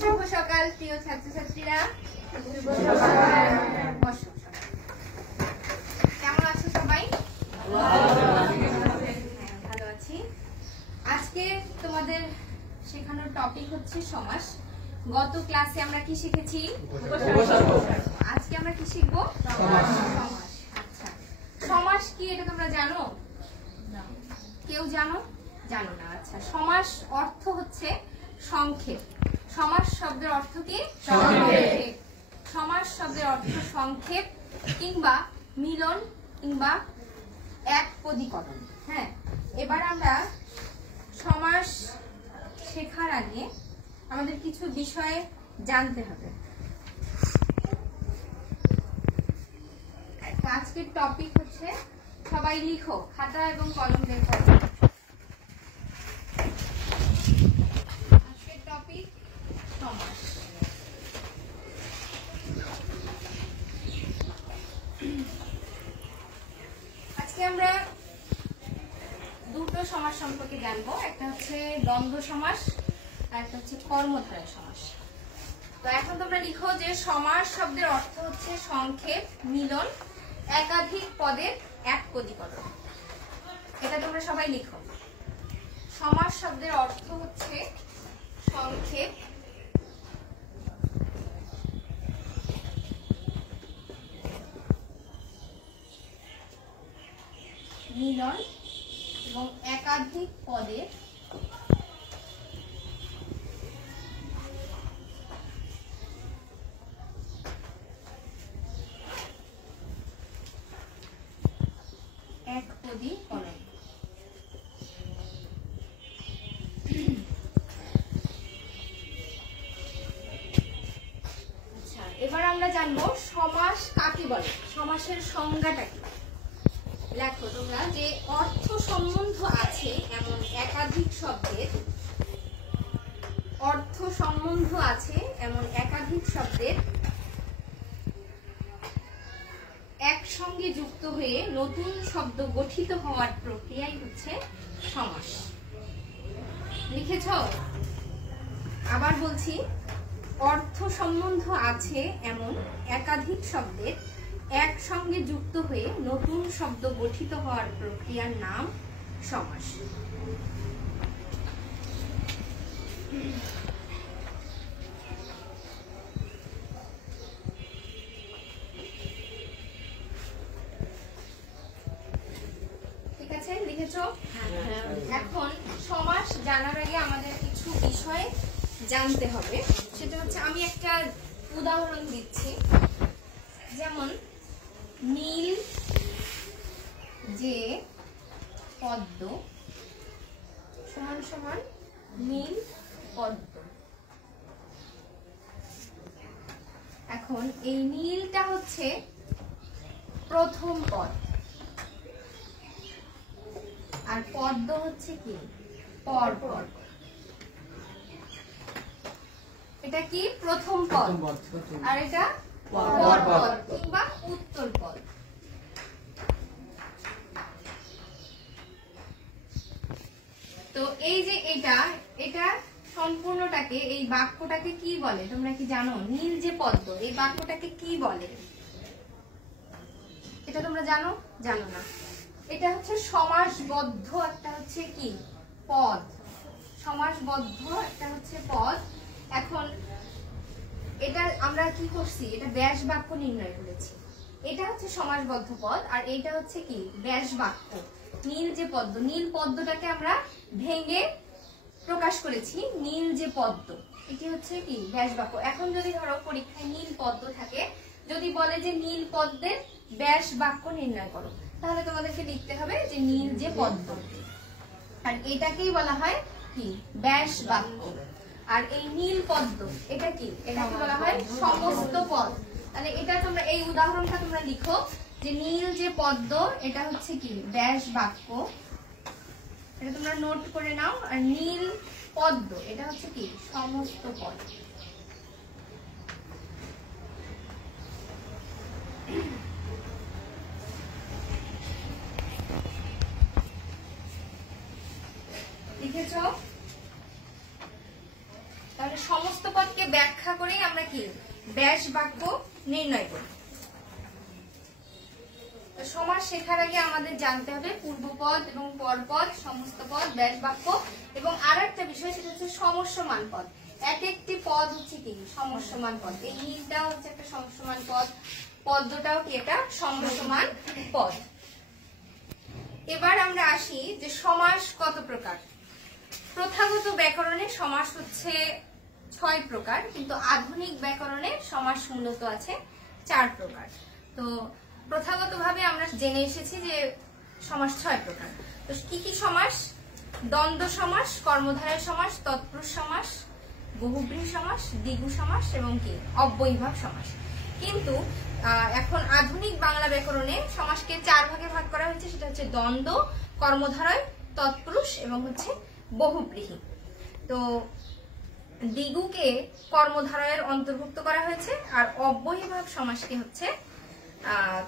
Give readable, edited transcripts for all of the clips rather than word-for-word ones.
শুভ সকাল প্রিয় ছাত্রছাত্রীরা। কেমন আছো সবাই? ভালো আছি। আজকে তোমাদের শেখানোর টপিক হচ্ছে সমাস। গত ক্লাসে আমরা কি শিখেছি? আজকে আমরা কি শিখবো? সমাস। আচ্ছা, সমাস কি এটা তোমরা জানো? কেউ জানো? জানো না। আচ্ছা, সমাস অর্থ হচ্ছে সংক্ষেপ। সমাস শব্দের অর্থ কি? সংক্ষেপ। সমাস শব্দের অর্থ সংক্ষেপ কিংবা মিলন কিংবা একপদীকরণ। হ্যাঁ, এবার আমরা সমাস শেখার আগে আমাদের কিছু বিষয় জানতে হবে। আজকের টপিক হচ্ছে, সবাই লিখো, খাতা এবং কলম বের করো। আজকের টপিক সমাস। আজকে আমরা দুটো সমাস সম্পর্কে জানবো। একটা হচ্ছে দ্বন্দ্ব সমাস আর একটা হচ্ছে কর্মধারয় সমাস। তো এখন তোমরা লিখো যে সমাস শব্দের অর্থ হচ্ছে সংক্ষেপ, মিলন, একাধিক পদের একপদীকরণ। এটা তোমরা সবাই লিখো। সমাস শব্দের অর্থ হচ্ছে সংক্ষেপ, মিলন এবং একাধিক পদের একপদীকরণ। আচ্ছা, এবার আমরা জানবো সমাস কাকে বলে, সমাসের সংজ্ঞাটা কি। লেখো তোমরা যে অর্থ সম্বন্ধ আছে এমন একাধিক শব্দের, অর্থ সম্বন্ধ আছে এমন একাধিক শব্দের একসঙ্গে যুক্ত হয়ে নতুন শব্দ গঠিত হওয়ার প্রক্রিয়াই হচ্ছে সমাস। লিখেছ? আবার বলছি, অর্থ সম্বন্ধ আছে এমন একাধিক শব্দের একসঙ্গে যুক্ত হয়ে নতুন শব্দ গঠিত হওয়ার প্রক্রিয়ার নাম সমাস। ঠিক আছে, লিখেছ? এখন সমাস জানার আগে আমাদের কিছু বিষয় জানতে হবে। সেটা হচ্ছে, আমি একটা উদাহরণ দিচ্ছি। যেমন নীল যে পদ্ম সমান সমান নীল পদ্ম। এখন এই নীলটা হচ্ছে প্রথম পদ আর পদ্ম হচ্ছে কি পর পদ। এটা কি প্রথম পদ আর এটা পর পদ কিংবা উত্তর পদ। তো এই যে এটা সম্পূর্ণটাকে, এই বাক্যটাকে কি বলে তোমরা কি জানো? নীল যে পদ্ম, এই বাক্যটাকে কি বলে এটা তোমরা জানো? জানো না। এটা হচ্ছে সমাসবদ্ধ একটা হচ্ছে কি পদ, সমাসবদ্ধ একটা হচ্ছে পদ। এখন এটা আমরা কি করছি? এটা ব্যাস বাক্য নির্ণয় করেছি। এটা হচ্ছে সমাসবদ্ধ পদ আর এইটা হচ্ছে কি ব্যাস বাক্য। নীল যে পদ্ম, নীল পদ্মটাকে আমরা ভেঙে প্রকাশ করেছি নীল যে পদ্ম, এটি হচ্ছে কি ব্যাস বাক্য। এখন যদি ধরো পরীক্ষায় নীল পদ্ম থাকে, যদি বলে যে নীল পদ্মের ব্যাস বাক্য নির্ণয় করো, তাহলে তোমাদেরকে লিখতে হবে যে নীল যে পদ্ম, আর এটাকেই বলা হয় কি ব্যাস বাক্য। আর এই নীল পদ্ম এটা কি, এটাকে বলা হয় সমস্ত পদ। তাহলে এটা তোমরা এই উদাহরণটা তোমরা লিখো যে নীল যে পদ্ম এটা হচ্ছে কি ব্যাস বাক্য, এটা তোমরা নোট করে নাও। আর নীল পদ্ম এটা হচ্ছে কি সমস্ত পদ। লিখেছ? সমস্ত পদকে ব্যাখ্যা করেই আমরা কি ব্যাস বাক্য নির্ণয় করি। সমাস শেখার আগে আমাদের জানতে হবে পূর্বপদ এবং পরপদ, সমস্ত পদ, ব্যাস বাক্য এবং আর একটা বিষয় সেটা হচ্ছে সমস্যমান পদ। এক একটি পদ হচ্ছে কি সমস্যমান পদ। এই নীলটাও হচ্ছে একটা সমস্যমান পদ, পদ্মটাও কি এটা সমস্যমান পদ। এবার আমরা আসি যে সমাস কত প্রকার। প্রথাগত ব্যাকরণে সমাস হচ্ছে 6 প্রকার, কিন্তু আধুনিক ব্যাকরণে সমাস মূলত আছে 4 প্রকার। তো প্রথাগত ভাবে আমরা জেনে এসেছি যে সমাস 6 প্রকার। তো কি কি সমাস? দ্বন্দ্ব সমাস, কর্মধারয় সমাস, তৎপুরুষ সমাস, বহুব্রীহি সমাস, দ্বিগু সমাস এবং কি অব্যয়ীভাব সমাস। কিন্তু এখন আধুনিক বাংলা ব্যাকরণে সমাসকে 4 ভাগে ভাগ করা হয়েছে, সেটা হচ্ছে দ্বন্দ্ব, কর্মধারয়, তৎপুরুষ এবং হচ্ছে বহুব্রীহি। তো দ্বিগুকে কর্মধারয়ের অন্তর্ভুক্ত করা হয়েছে আর অব্যয়ীভাব সমাসকে হচ্ছে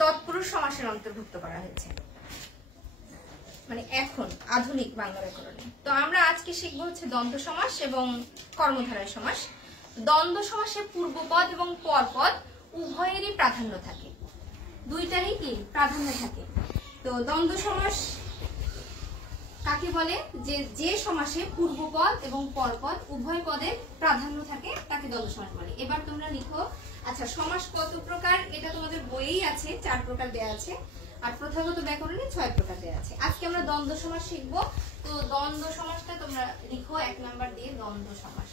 তৎপুরুষ সমাসের অন্তর্ভুক্ত করা হয়েছে, মানে এখন আধুনিক বাংলা ব্যাকরণে। তো আমরা আজকে শিখবো হচ্ছে দ্বন্দ্ব সমাস এবং কর্মধারয় সমাস। দ্বন্দ্ব সমাসে পূর্বপদ এবং পরপদ উভয়েরই প্রাধান্য থাকে, দুইটারই কি প্রাধান্য থাকে। তো দ্বন্দ্ব সমাস কাকে বলে? যে সমাসে পূর্বপদ এবং পরপদ উভয় পদের প্রাধান্য থাকে তাকে দ্বন্দ্ব সমাস বলে। এবার তোমরা লিখো, আচ্ছা সমাস কত প্রকার? এটা তোমাদের বইয়েই আছে, 4 প্রকার দেয়া আছে, আর প্রথাগত ব্যাকরণে 6 প্রকার দেয়া আছে। আজকে আমরা দ্বন্দ্ব সমাস শিখবো। তো দ্বন্দ্ব সমাসটা তোমরা লিখো 1 নাম্বার দিয়ে, দ্বন্দ্ব সমাস।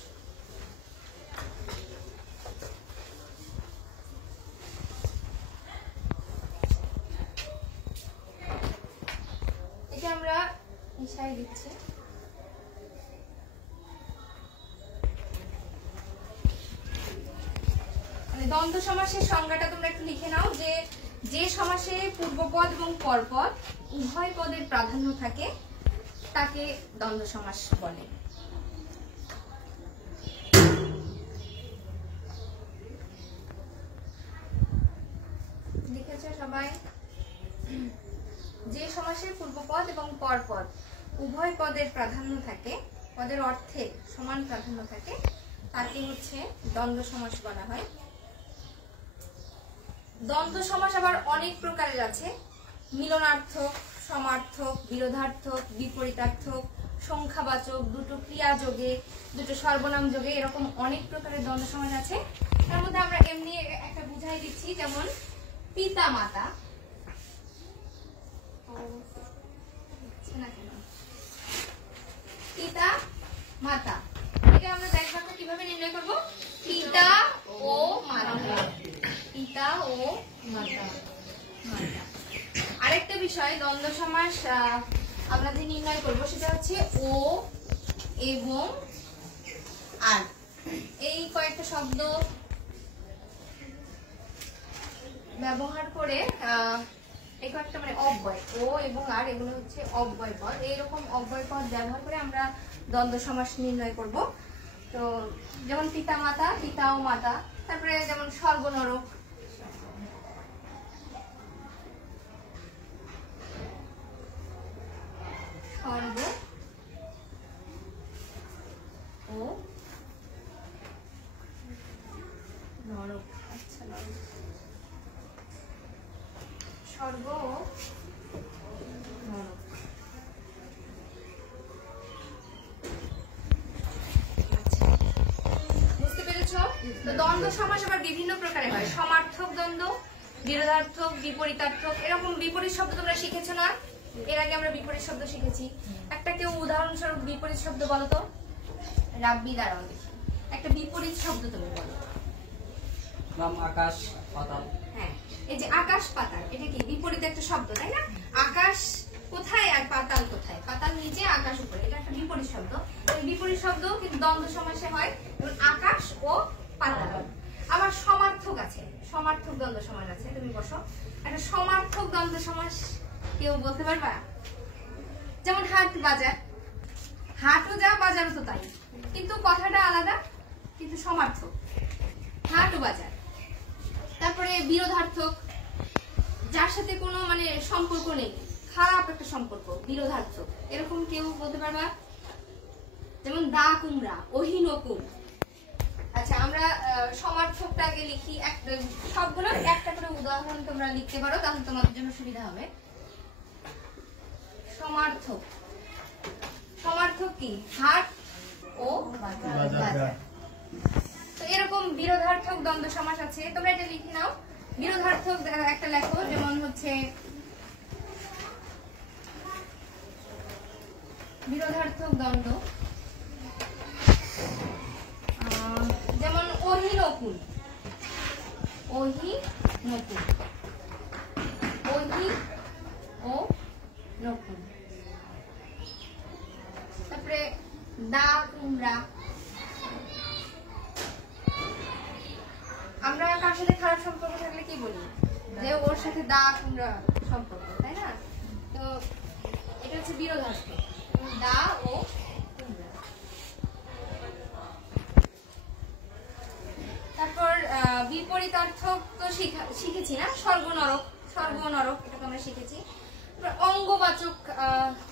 এটা আমরা মিশাই দিচ্ছি। দ্বন্দ্ব সমাসের সংজ্ঞাটা তোমরা একটু লিখে নাও, যে সমাসে পূর্বপদ এবং পরপদ উভয় পদের প্রাধান্য থাকে তাকে দ্বন্দ্ব সমাস বলে। লিখেছো সবাই? যে সমাসে পূর্বপদ এবং পরপদ উভয় পদের প্রাধান্য থাকে, পদের অর্থে সমান প্রাধান্য থাকে, তাকে হচ্ছে দ্বন্দ্ব সমাস বলা হয়। দ্বন্দ্ব সমাস আবার অনেক প্রকারের আছে, মিলনার্থক, সমার্থক, বিরোধার্থক, বিপরীতার্থক, সংখ্যাবাচক, দুটো ক্রিয়া যোগে, দুটো সর্বনাম যোগে, এরকম অনেক প্রকারের দ্বন্দ্ব সমাস আছে। তার মধ্যে আমরা এমনি একটা বুঝাই দিচ্ছি, যেমন পিতা মাতা, পিতা মাতা, এটা আমরা দেখবো কিভাবে নির্ণয় করব। পিতা ও মাতা, পিতা ও মাতা। আরেকটা বিষয়, দ্বন্দ্ব সমাস আমরা যে নির্ণয় করব সেটা হচ্ছে ও এবং আর। এই কয়েকটা শব্দ ব্যবহার করে এই কয়েকটা মানে অব্যয়, ও এবং আর, এগুলো হচ্ছে অব্যয় পদ। এইরকম অব্যয় পদ ব্যবহার করে আমরা দ্বন্দ্ব সমাস নির্ণয় করব। তো যেমন পিতা মাতা, পিতা ও মাতা। তারপরে যেমন স্বর্গ নরক, স্বর্গ ও নরক। আচ্ছা, নরক, স্বর্গ ও নরক। বুঝতে পেরেছো? তো দ্বন্দ্ব সমাস আবার বিভিন্ন প্রকারে হয়, সমার্থক দ্বন্দ্ব, বিরোধার্থক, বিপরীতার্থক। এরকম বিপরীত শব্দ তোমরা শিখেছো না? এর আগে আমরা বিপরীত শব্দ শিখেছি। একটা কেউ উদাহরণস্বরূপ বিপরীত শব্দ বলো তো। রাব্বি দাঁড়াও দেখি, একটা বিপরীত শব্দ তুমি বলো। আকাশ পাতাল। হ্যাঁ, এই যে আকাশ পাতাল, এটা কি বিপরীত একটা শব্দ, তাই না? আকাশ কোথায় আর পাতাল কোথায়? পাতাল নিচে, আকাশ উপরে, এটা একটা বিপরীত শব্দ। এই বিপরীত শব্দ কিন্তু দ্বন্দ্ব সমাসে হয়, যেমন আকাশ ও পাতাল। আবার সমার্থক আছে, সমার্থক দ্বন্দ্ব সমাস আছে। তুমি বসো, একটা সমার্থক দ্বন্দ্ব সমাস কেউ বলতে পারবা? যেমন হাট বাজার, হাটও যা বাজারও তো তাই, কিন্তু কথাটা আলাদা, কিন্তু সমার্থক, হাট ও বাজার। তারপরে বিরোধার্থক, যার সাথে কোনো মানে সম্পর্ক নেই, খারাপ একটা সম্পর্ক, বিরোধার্থক। এরকম কেউ বলতে পারবা? যেমন দা কুমড়া, অহিনকুম, আচ্ছা আমরা সমার্থকটা আগে লিখি, সবগুলো একটা করে উদাহরণ তোমরা লিখতে পারো, তাহলে তোমাদের জন্য সুবিধা হবে। সমার্থক, সমার্থক কি? হাট ও বাজার। তো এরকম বিরোধার্থক দ্বন্দ্ব সমাস আছে, তোমরা এটা লিখে নাও। বিরোধার্থক একটা লেখো, যেমন হচ্ছে বিরোধার্থক দ্বন্দ্ব, যেমন অহিনকুল, অহিনকুল, অহি ও নকুল। তারপরে দা কুমড়া, আমরা কার সাথে খারাপ সম্পর্ক থাকলে কি বলি? যে ওর সাথে দা কুমড়া সম্পর্ক, তাই না? তো এটা হচ্ছে বিরোধার্থক, দা ও কুমড়া। তারপর বিপরীতার্থক তো শিখেছি না, স্বর্গ নরক, স্বর্গ নরক এটা তো আমরা শিখেছি। অঙ্গবাচক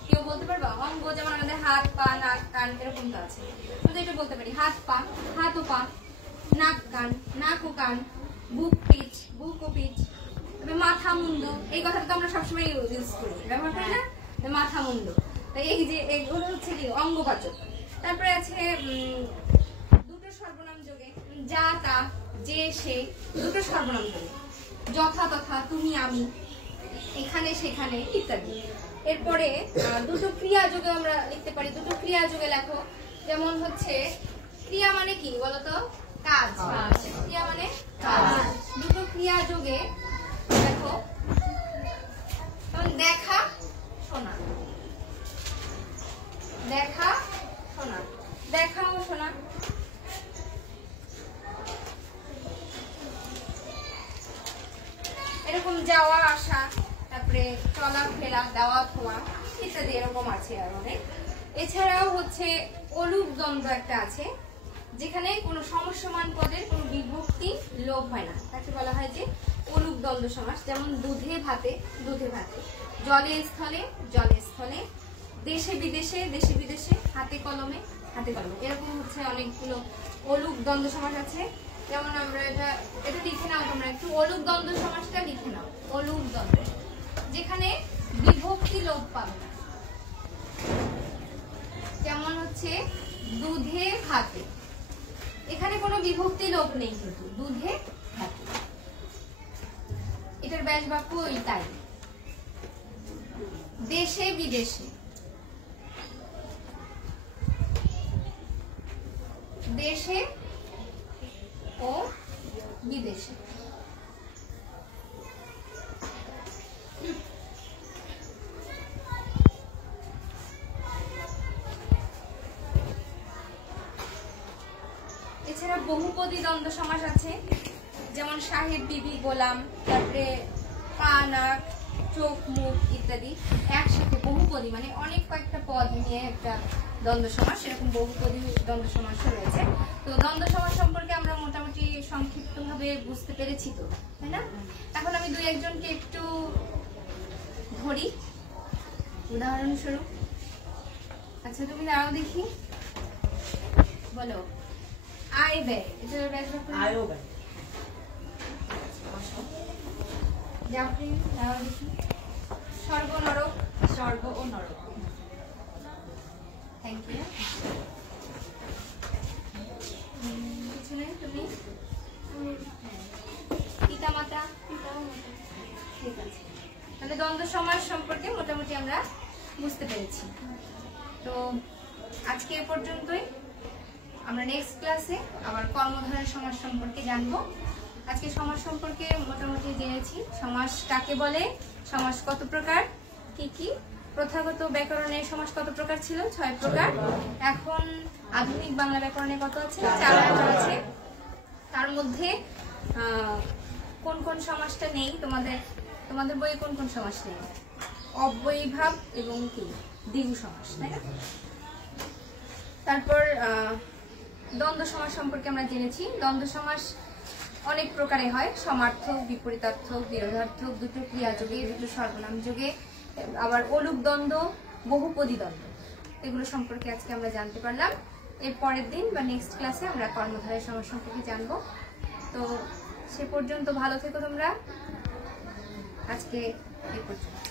কেউ বলতে পারবা? অঙ্গ যেমন আমাদের হাত পা নাক কান এরকম তো আছে, আমরা এটা বলতে পারি হাত পা, হাত ও পা, নাক কান, নাক ও কান, বুক পিঠ, বুক ও পিঠ। মাথা মুন্ডু, এই কথাটা তো আমরা সবসময় ইউজ করি, ব্যবহার করি না? মাথা মুন্ডু, এই যে এগুলো হচ্ছে কি অঙ্গবাচক। তারপরে আছে দুটো সর্বনাম যোগে, যা তা, যে সে, দুটো সর্বনাম যোগে, যথা তথা, তুমি আমি, এখানে সেখানে ইত্যাদি। এরপরে দুটো ক্রিয়া যোগে আমরা লিখতে পারি, দুটো ক্রিয়া যোগে লেখো, যেমন হচ্ছে ক্রিয়া মানে কি বলতো? কাজ। ক্রিয়া মানে কাজ। দুটো ক্রিয়া যোগে দেখো, দেখা শোনা, দেখা শোনা, দেখা ও শোনা। এরকম যাওয়া আসা, তারপরে চলা ফেরা, দেওয়া থোয়া ইত্যাদি এরকম আছে আর অনেক। এছাড়াও হচ্ছে অলুক দ্বন্দ্ব একটা আছে, যেখানে কোনো সমসমান পদের কোনো বিভক্তি লোপ হয় না, তাকে বলা হয় যে অলুক দ্বন্দ্ব সমাস। যেমন দুধে ভাতে, দুধে ভাতে, জলে স্থলে, জলে স্থলে, দেশে বিদেশে, দেশে বিদেশে, হাতে কলমে, হাতে কলমে, এরকম হচ্ছে অনেকগুলো অলুক দ্বন্দ্ব সমাস আছে। যেমন আমরা এটা লিখে নাও তোমরা একটু, অলুক দ্বন্দ্ব সমাসটা লিখে নাও। অলুক দ্বন্দ্ব যেখানে বিভক্তি লোপ পাবে না, যেমন হচ্ছে দুধে ভাতে, এখানে কোনো বিভক্তি লোপ নেই, কিন্তু দুধে ভাতে, এটার ব্যাস বাক্য ওই তাই। দেশে বিদেশে, দেশে ও বিদেশে। এছাড়া বহুপদী দ্বন্দ্ব সমাস আছে, যেমন সাহেব বিবি গোলাম, তারপরে পা নাক চোখ মুখ ইত্যাদি একসাথে। বহুপদী মানে অনেক কয়েকটা পদ নিয়ে একটা দ্বন্দ্ব সমাস, এরকম বহুপদী দ্বন্দ্ব সমাস রয়েছে। তো দ্বন্দ্ব সমাস সম্পর্কে আমরা মোটামুটি সংক্ষিপ্ত ভাবে বুঝতে পেরেছি তো, তাই না? এখন আমি দুই একজনকে একটু ধরি উদাহরণস্বরূপ। আচ্ছা তুমি দাঁড়াও দেখি, বলো আয় ব্যয়, এটার ব্যাস আয় ও ব্যয়। স্বর্গ নরক, স্বর্গ ও নরক। Thank you. কিছু নেই তুমি? পিতা মাতা, ঠিক আছে। তাহলে দ্বন্দ্ব সমাস সম্পর্কে মোটামুটি আমরা বুঝতে পেরেছি। তো আজকে এ পর্যন্তই, আমরা নেক্সট ক্লাসে আবার কর্মধারয় সমাস সম্পর্কে জানবো। আজকে সমাস সম্পর্কে মোটামুটি জেনেছি, সমাস কাকে বলে, সমাস কত প্রকার, কি কি, প্রথাগত ব্যাকরণের সমাস কত প্রকার ছিল, 6 প্রকার। এখন আধুনিক বাংলা ব্যাকরণে কত আছে, 4 প্রকার আছে। তার মধ্যে কোন কোন সমাসটা নেই, তোমাদের বইয়ে কোন কোন সমাস নেই? অব্যয়ীভাব এবং কি দ্বিগু সমাস, তাই না? তারপর দ্বন্দ্ব সমাস সম্পর্কে আমরা জেনেছি। দ্বন্দ্ব সমাস অনেক প্রকারে হয়, সমার্থক, বিপরীতার্থক, বিরোধার্থক, দুটো ক্রিয়া যোগে, দুটো সর্বনাম যোগে, আবার অলুক দ্বন্দ্ব, বহুপদী দ্বন্দ্ব, এগুলো সম্পর্কে আজকে আমরা জানতে পারলাম। এর পরের দিন বা নেক্সট ক্লাসে আমরা কর্মধারয় সমাস সম্পর্কে জানবো। তো সে পর্যন্ত ভালো থেকো তোমরা। আজকে এই পর্যন্ত।